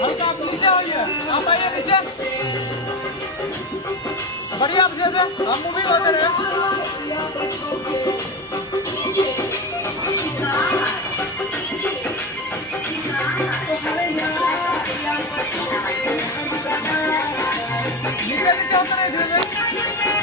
हल्का आप नीचे आइए, आप आइए नीचे। बढ़िया आप दे दे, हम मूवी होते रहे। नीचे नीचे होते रहे,